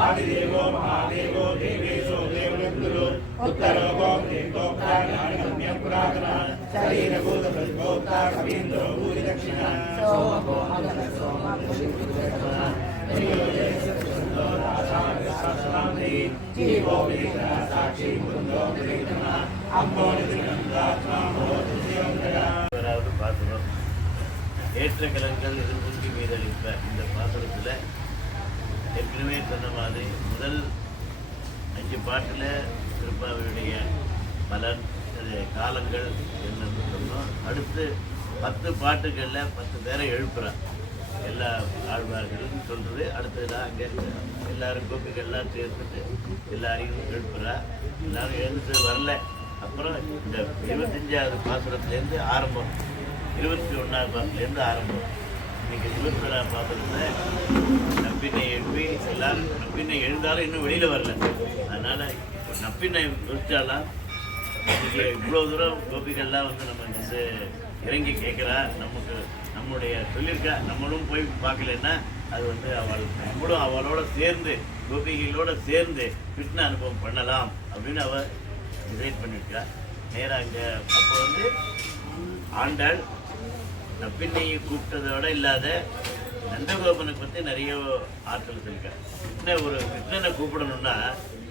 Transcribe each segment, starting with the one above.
आदिदेवो महादेवो देवेशो देवदत्तलो उत्तरो गोप्राज्ञानगम्य पुरातनः शरीरभूतभृद्भोक्ता कवीन्द्रो भूरिदक्षिणः सोमो जीवो साक्षी मुन्दो अम्बो பாசுரம் ஏற்ற கலங்கள் எதிர்புங்கி மீதளிப்ப. இந்த பாசுரத்தில் ஏற்கனவே சொன்ன மாதிரி முதல் 5 பாட்டில் திருப்பாவையுடைய பலன் காலங்கள் என்னன்னு சொன்னோம். அடுத்து 10 பாட்டுகளில் 10 பேரை எழுப்புறான் எல்லா ஆழ்வார்களும் சொல்கிறது. அடுத்ததுலாம் அங்கே எல்லாரும் கோப்பிகள்லாம் சேர்த்துட்டு எல்லாரையும் எழுப்புறா. எல்லாரும் எழுந்துட்டு வரல. அப்புறம் இந்த 25வது பாசுரத்துலேருந்து ஆரம்பம், 21வது பாசுரத்துலேருந்து ஆரம்பம். இன்னைக்கு 21ஆம் பாசுரத்தில் நப்பினை எழுப்பி எல்லாரும் நப்பினை எழுந்தாலும் இன்னும் வெளியில் வரல. அதனால் நப்பினை குறித்தாலாம் இன்றைக்கி இவ்வளோ தூரம் கோபிகள்லாம் வந்து நம்ம வந்து இறங்கி கேட்குறா. நமக்கு நம்முடைய சொல்லியிருக்கா, நம்மளும் போய் பார்க்கலன்னா அது வந்து நம்மளும் அவளோட சேர்ந்து கோபிகளோடு சேர்ந்து கிருஷ்ண அனுபவம் பண்ணலாம் அப்படின்னு அவள் டிசைட் பண்ணியிருக்கா. நேராக அங்கே அப்போ வந்து ஆண்டாள் நப்பின்னையை கூப்பிட்டதோட இல்லாத நந்தகோபனை பற்றி நிறைய ஆற்றல் சொல்லியிருக்கா. கிருஷ்ணனை கூப்பிடணும்னா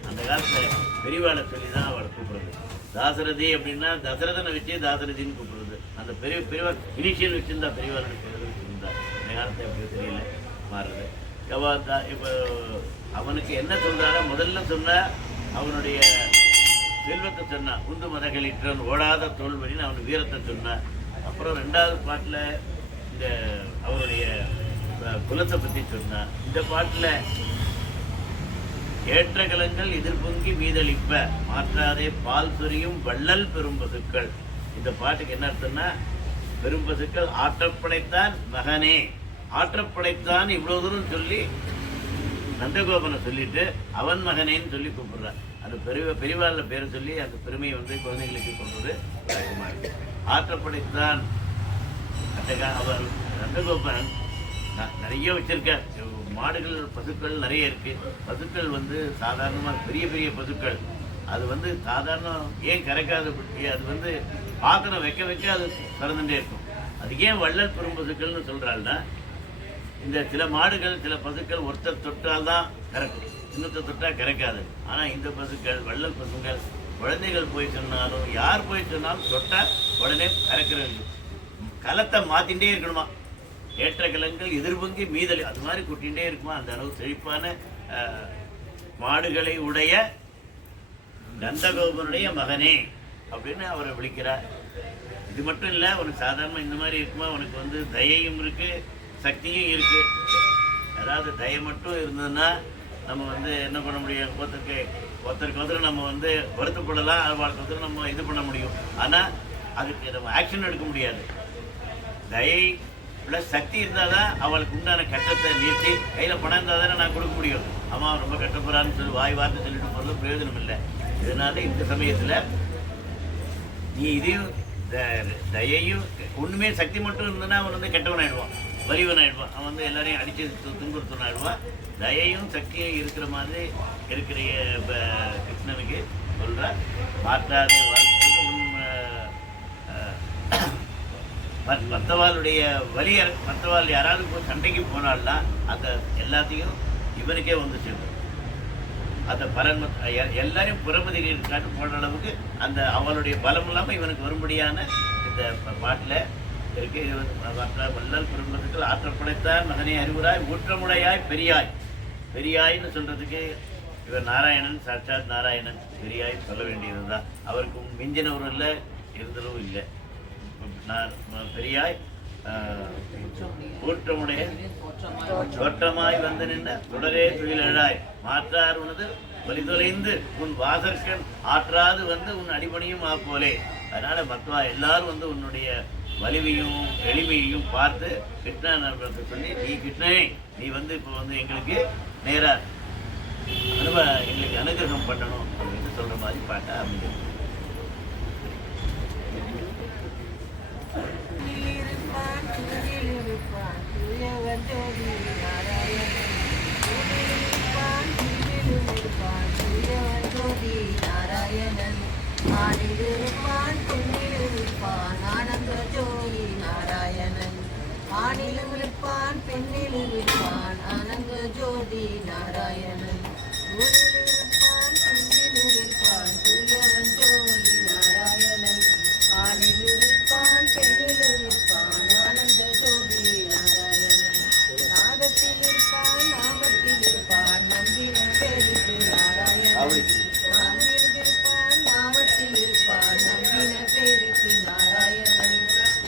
அந்த காலத்தில் பெரியவாளை சொல்லி தான் அவளை கூப்பிடுறது. தாசரதி அப்படின்னா தசரதனை வச்சு தாசரதின்னு கூப்பிடுறது. அந்த பெரியவா இனிஷியல் வச்சுருந்தா பெரியவாளோட பேர் வச்சுருந்தா. இந்த காலத்தை எப்படி தெரியல மாறுறது. இப்போ அவனுக்கு என்ன சொல்கிறாரோ முதல்ல சொன்னால் அவனுடைய செல்வத்தை சொன்னான். உந்து மதகளிற்றன் ஓடாத தோல்வனின்னு அவனுக்கு வீரத்தை சொன்னான். அப்புறம் 2வது பாட்டில் இந்த அவருடைய குலத்தை பற்றி சொன்னான். இந்த பாட்டில் ஏற்ற கலங்கள் எதிர்பொங்கி மீதளிப்ப மாற்றாதே பால் சொரியும் வள்ளல் பெரும்பசுக்கள். இந்த பாட்டுக்கு என்ன அர்த்தம்னா, பெரும்பசுக்கள் ஆற்றப்படைத்தான் மகனே, ஆற்றப்படைத்தான் இவ்வளோ தூரம் சொல்லி நந்தகோபனை சொல்லிட்டு அவன் மகனேன்னு சொல்லி கூப்பிடுறான். அந்த பெரியவாளில் பேரை சொல்லி அந்த பெருமையை வந்து குழந்தைங்களுக்கு சொல்றது வழக்கமாக இருக்கு. ஆற்றப்படைத்தான் அவர் நந்தகோபன் நிறைய வச்சிருக்கார். மாடுகள் பசுக்கள் நிறைய இருக்கு. பசுக்கள் வந்து சாதாரணமாக பெரிய பெரிய பசுக்கள். அது வந்து சாதாரண ஏன் கரைக்காது, அது வந்து பாத்திரம் வைக்க வைக்க அது திறந்துட்டே இருக்கும். அது ஏன் வள்ளல் பெரும் பசுக்கள்னு சொல்கிறாள்னா, இந்த சில மாடுகள் சில பசுக்கள் ஒருத்தர் தொட்டால் தான் கறக்கும், இன்னொருத்தர் தொட்டால் கரைக்காது. ஆனால் இந்த பசுக்கள் வள்ளல் பசுக்கள் குழந்தைகள் போய் சொன்னாலும் யார் போய் சொன்னாலும் தொட்டால் உடனே கறக்கிறது. களத்தை மாற்றிகிட்டே இருக்கணுமா. ஏற்ற கலங்கள் எதிர்பொங்கி மீதல் அது மாதிரி கூட்டிகிட்டே இருக்குமா. அந்த அளவு செழிப்பான மாடுகளை உடைய நந்தகோபனுடைய மகனே அப்படின்னு அவரை விളിக்கிறார். இது மட்டும் இல்லை, உனக்கு சாதாரணமாக இந்த மாதிரி இருக்குமா, உனக்கு வந்து தயையும் இருக்குது சக்தியும் இருக்குது. அதாவது தயை மட்டும் இருந்ததுன்னா நம்ம வந்து என்ன பண்ண முடியும், ஒருத்தருக்கு நம்ம வந்து வருத்தப்படலாம், அவளுக்கு நம்ம இது பண்ண முடியும். ஆனால் அதுக்கு நம்ம ஆக்ஷன் எடுக்க முடியாது. தயை ப்ளஸ் சக்தி இருந்தால் தான் அவளுக்கு உண்டான கட்டத்தை நிறுத்தி கையில் பணம் இருந்தால் தானே நான் கொடுக்க முடியும். அம்மா ரொம்ப கஷ்டப்படுறான்னு சொல்லி வார்த்தை சொல்லிட்டு போகிறது பிரயோஜனம் இல்லை. இதனால இந்த சமயத்தில் நீ இதையும் தயையும் ஒன்றுமே சக்தி மட்டும் இருந்ததுன்னா அவன் வந்து கெட்டவன் ஆகிடுவான், வலிவன் ஆகிடுவான், அவன் வந்து எல்லாரையும் அடித்து துன்புறுத்தவன் ஆகிடுவான். தயையும் சக்தியும் இருக்கிற மாதிரி இருக்கிற கிருஷ்ணனுக்கு சொல்கிற மாற்றாத வாழ்க்கை மற்றவாளுடைய மற்றவாள் யாராவது போய் சண்டைக்கு போனால்தான் அந்த எல்லாத்தையும் இவனுக்கே வந்து சேரும். அந்த பலன் எல்லாரையும் புறமதிகள் காட்டு போன அளவுக்கு அந்த அவளுடைய பலம் இல்லாமல் இவனுக்கு வரும்படியான இந்த பாட்டில் இருக்கு. இது வள்ளல் பெரும்பசுக்கள் ஆற்றப்படைத்தான் மகனே அறிவுராய் ஊற்றமுடையாய் பெரியாய். பெரியாய்னு சொல்றதுக்கு இவர் நாராயணன், சாட்சாத் நாராயணன் பெரியாய் சொல்ல வேண்டியது தான். அவருக்கு மிஞ்சினவரும் இல்லை இருந்ததும் இல்லை. பெரியாய் ஊற்றமுடைய தோற்றமாய் வந்து நின்ற தொடரே துயிலழாய் மாற்றார் உனது வலிதொலைந்து உன் வாசற்கண் ஆற்றாது வந்து உன் அடிபணியும் போலே. அதனால மக்களா எல்லாரும் வந்து உன்னுடைய வலிமையும் எளிமையையும் பார்த்து கிருஷ்ணனுக்கு சொல்லி, நீ கிருஷ்ணனே நீ வந்து இப்போ வந்து எங்களுக்கு நேராக எங்களுக்கு அனுகிரகம் பண்ணணும் அப்படின்னு சொல்ற மாதிரி பாட்டா அமைஞ்சது. ஆணிலும் இருப்பான் பெண்ணிலும் இருப்பான் ஆனந்த ஜோதி நாராயணன். ஊரிலும் இருப்பான் பெண்ணிலும் இருப்பான் தூயவன் ஜோதி நாராயணன். ஆணிலும் இருப்பான் பெண்ணிலும் இருப்பான் ஆனந்த ஜோதி நாராயணன். நாதத்தில் இருப்பான் நாமத்தில் இருப்பான் நம்பின பேருக்கு நாராயணன். நாமத்தில் இருப்பான் நாமத்தில் இருப்பான் நம்பின பேருக்கு நாராயணன்.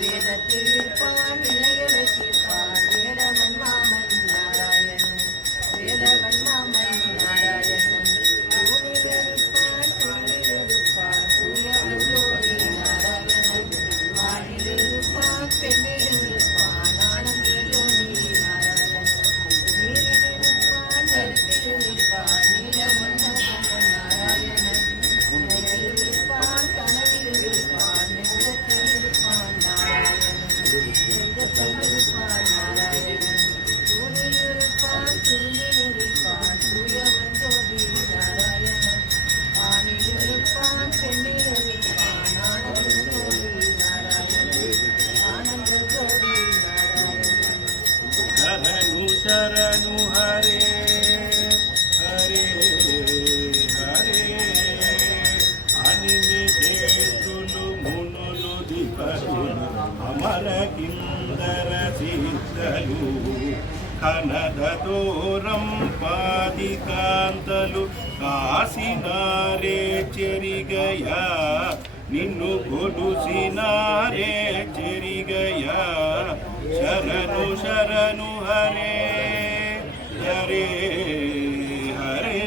வேதத்தில் இருப்பான் வினைகளை தீர்ப்பான் வேடவன் மாமன் நாராயணன். வேடவன் மாமன் நாராயணன். தூணில் இருப்பான் துணில் இருப்பான் தூயவன் ஜோதி நாராயணன். ஆணில் இருப்பான் பெண்ணில் இருப்பான் ஆனந்த ஜோதி நாராயணன். நீரில் இருப்பான் நெருப்பில் இருப்பான் நீலமன்னன் நாராயணன். உலகில் இருப்பான் கனவில் இருப்பான் நெஞ்சத்தில் இருப்பான் நாராயணன். நெஞ்சத்தில் இருப்பான் நாராயணன். தூணில் இருப்பான் துணில் இருப்பான் தூயவன் ஜோதி நாராயணன். ஆணில் இருப்பான் பெண்ணில் இருப்பான் ஆனந்த ஜோதி நாராயணன். ஆனந்த ஜோதி நாராயணன். శరణు శరణు హరే హరే హరే అనిమిషేతులు మునులు దిపరులు అమర కిందర సిద్ధలు కనద దూరం పాదికాంతలు కాసినారే చెరిగయా నిన్ను కొలుసినారే చెరిగయా. శరణు శరణు హరే హరే హరే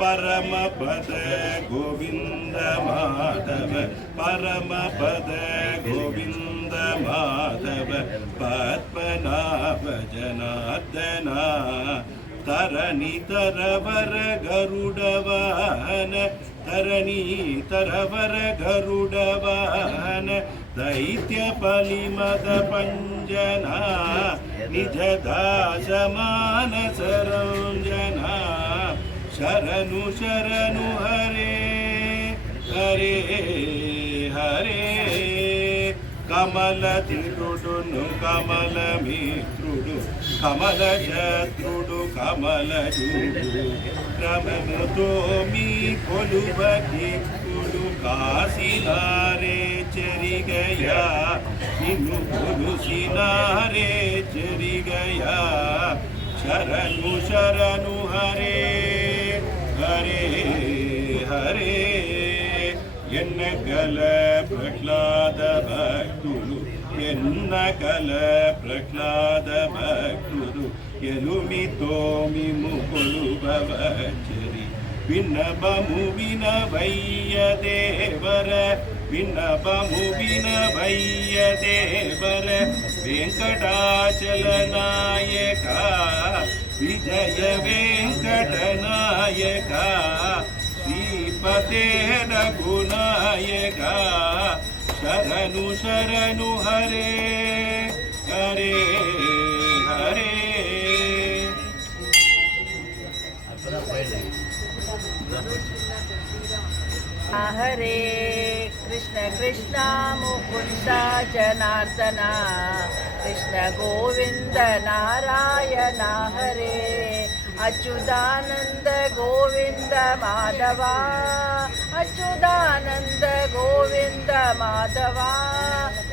పరమ పద గోవింద మాధవ పరమ పద గోవింద మాధవ పద్మనాభ జనార్దన తరణి తరవర గరుడవాహన తరణి తరవర గరుడవాహన దైత్య పలిమద పంజన నిజ దాస మానస రంజన. శరణు శరణు హరే హరే హరే కమల తిరుడును కమల మిత్రుడు కమల శత్రుడు కమల జూడు క్రమముతో మీ కొలువ కిక్కుడు కాసినారే చెరిగయా నిన్ను కొలుసినారే చెరిగయా. శరణు శరణు హరే హరే హరే ఎన్నగల ప్రహ్లాద భక్తులు ఎన్నగల ప్రహ్లాద భక్తులు ఎలుమితో మిము కొలువవచ్చరి. విన్నబము వినవయ్య దేవర విన్నబము వినవయ్య దేవర వెంకటాచల నాయక విజయ వెంకట నాయక శ్రీపతే రఘునాయక. శరణు శరణు హరే హరే హరే. హరే కృష్ణ కృష్ణ ముకుంద జనార్దన కృష్ణ గోవింద నారాయణ హరే. అచ్యుతానంద గోవింద మాధవ అచ్యుతానంద గోవింద మాధవ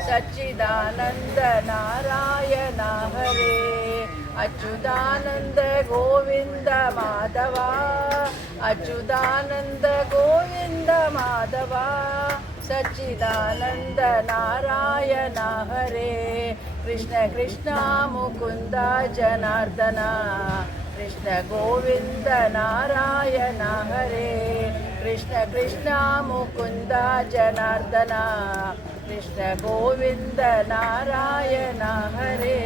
సచ్చిదానంద నారాయణ హరే. అచ్యుతానంద గోవింద మాధవ అచ్యుతానంద గోవింద మాధవ సచ్చిదానంద నారాయణ హరే. కృష్ణ కృష్ణ ముకుంద జనార్దన कृष्ण गोविन्द नारायण हरे कृष्ण कृष्ण मुकुन्द जनार्दन कृष्ण गोविन्द नारायण हरे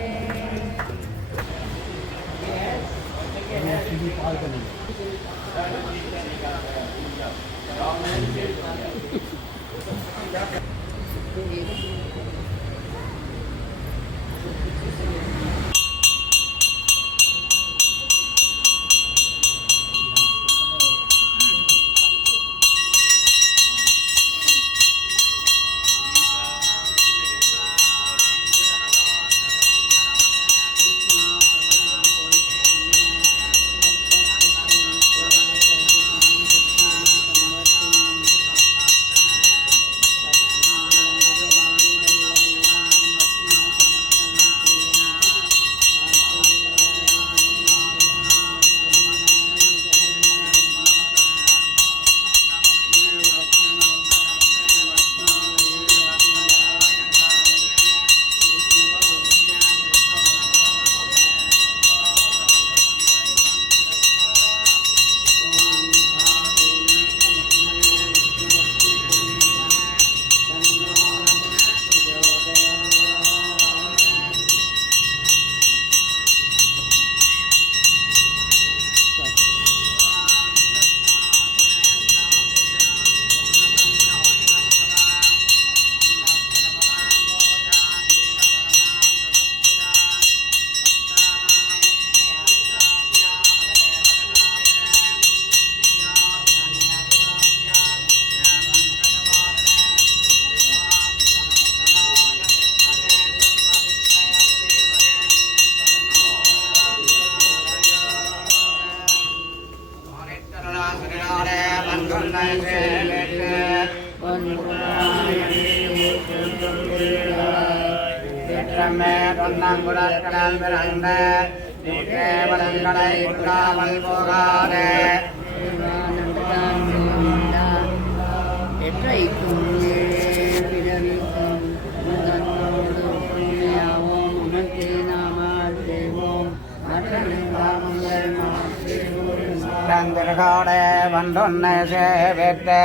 வந்தொன்னை சேவித்து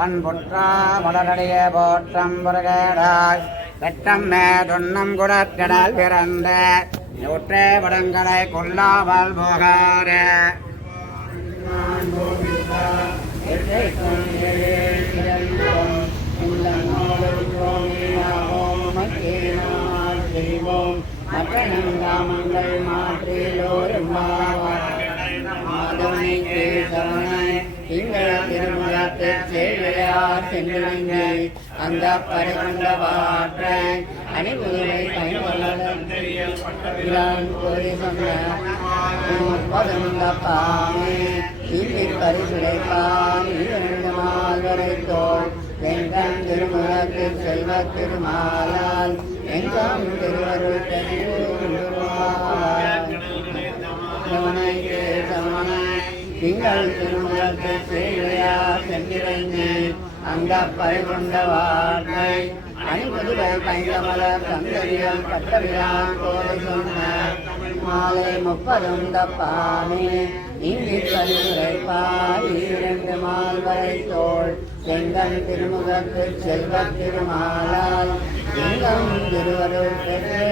ஒன் புற்றா மலரடிய போற்றம் புறகேடாய் வெட்டம் மேதுன்னம் குடத்திடல் பிறந்த நூற்றே படங்களை கொல்லாமல் போகாரே அந்த பரிகொண்டவாற்றை அணிபுதுவை பதமுந்தப்பாமே பரிசுரைப்பான் மால்வரைத்தோள் வெங்கன் திருமுகத்தில் செல்வ திருமாலால் எங்கும் திருவருள் திங்கள் திருமுகத்தில் செய்வையார் சென்றிறைந்து அந்த பரிகொண்ட வார்த்தை அணிபுதுவை பைந்தமலர் சந்ததிகள் கட்டவிரான் கோலை சொன்ன மாலை 30 தப்பாமே இங்கு பரிசுரைப்பார் 2 மால்வரை தோள் செங்கன் திருமுகத்தில் செல்வ திருமாலால் எங்கும் திருவருள் பெற்று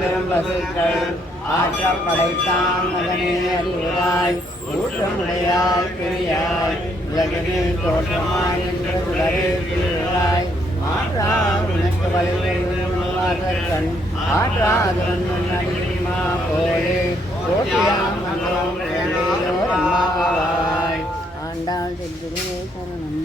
பெரும்பசுக்கள் ஆற்ற படைத்தான் மகனே அறிவுராய் ஊற்றமுடையாய் பெரியாய் உலகமே தோற்றமாய் என்று உலரே திருவாய் மாற்றா உனக்கு வலிவன் ஆற்றாது அடிமா போலே போட்டியாம் அம்மாவாய் ஆண்டாள் செஞ்சிரே சரணம்.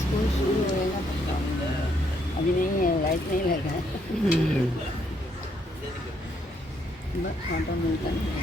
स्कूल शुरू होएगा अभी नहीं है, लाइट नहीं लगा बस ऑटो मिलता नहीं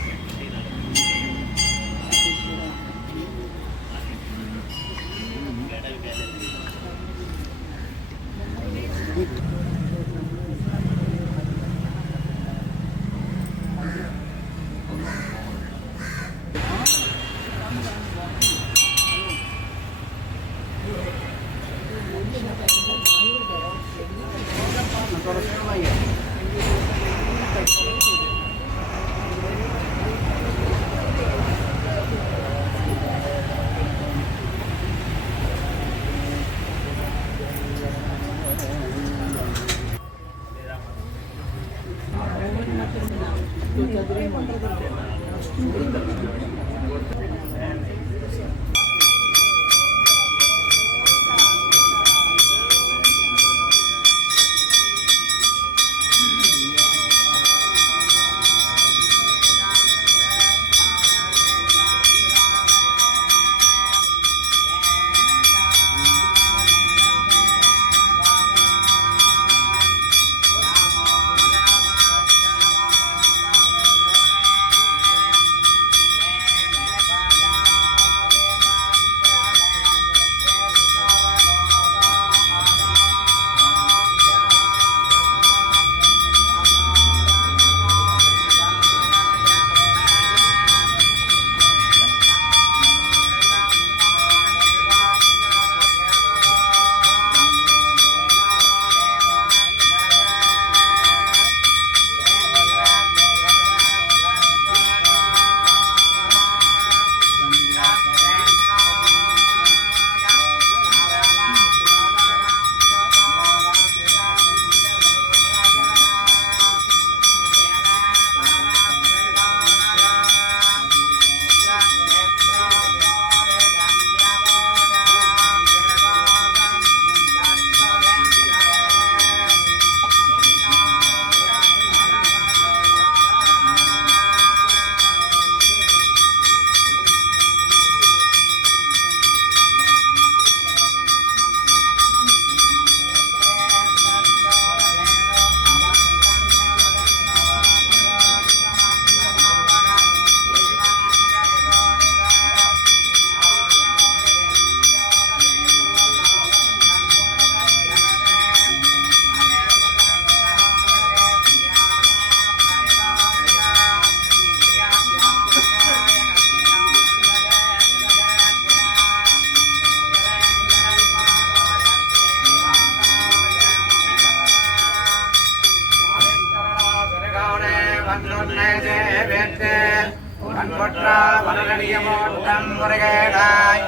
பண்பொற்றா வளரடிய மோட்டம் முருகேடாய்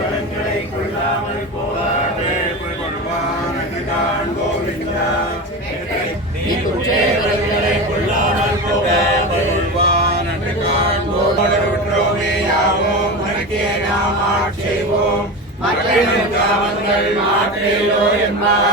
வளங்களை கொள்ளாமல் போகாதே கொள்ளாமல் போகாதே யாவோம் உனக்கே நாம் ஆட்சேவோம் மக்களின் காவல்கள் மாற்றேலோ என்பார்